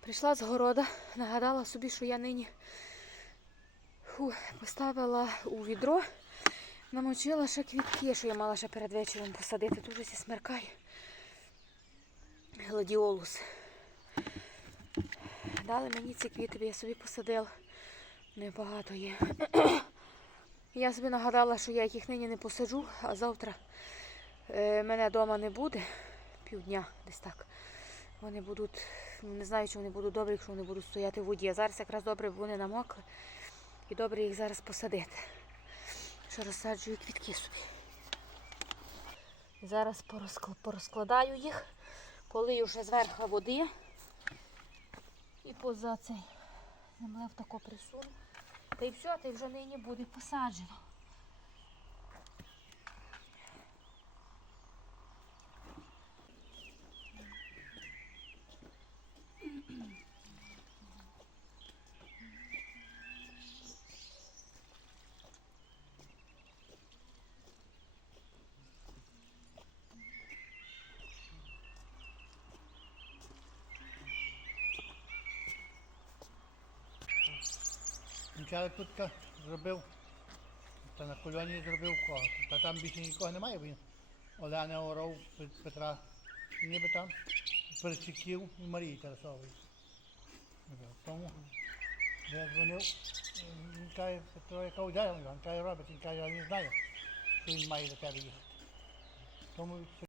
Прийшла з города, нагадала собі, що я нині фу, поставила у відро, намочила ще квітки, що я мала ще перед вечором посадити. Тут вже смеркає. Гладіолус. Дали мені ці квіти, я собі посадила. Небагато є. Я собі нагадала, що я їх нині не посаджу, а завтра е, мене вдома не буде. Півдня десь так. Вони будуть, не знаю, чи вони будуть добрі, якщо вони будуть стояти в воді. А зараз якраз добре, бо вони намокли. І добре їх зараз посадити. Що розсаджую квітки собі. Зараз порозкладаю їх, полию вже зверху води. І поза цей землев тако присуну. Та й все, та й вже нині буде посаджено. Вчора тут зробив, та на кольоні зробив кого. Та там більше нікого немає, він Оляна Оров, Пет- Петра, ніби там Перчиків і Марії Тарасової. Тому я дзвонив, він каже, Петро, яка ударила, він каже, робить, він каже, я не знаю, що він має до тебе їхати. Тому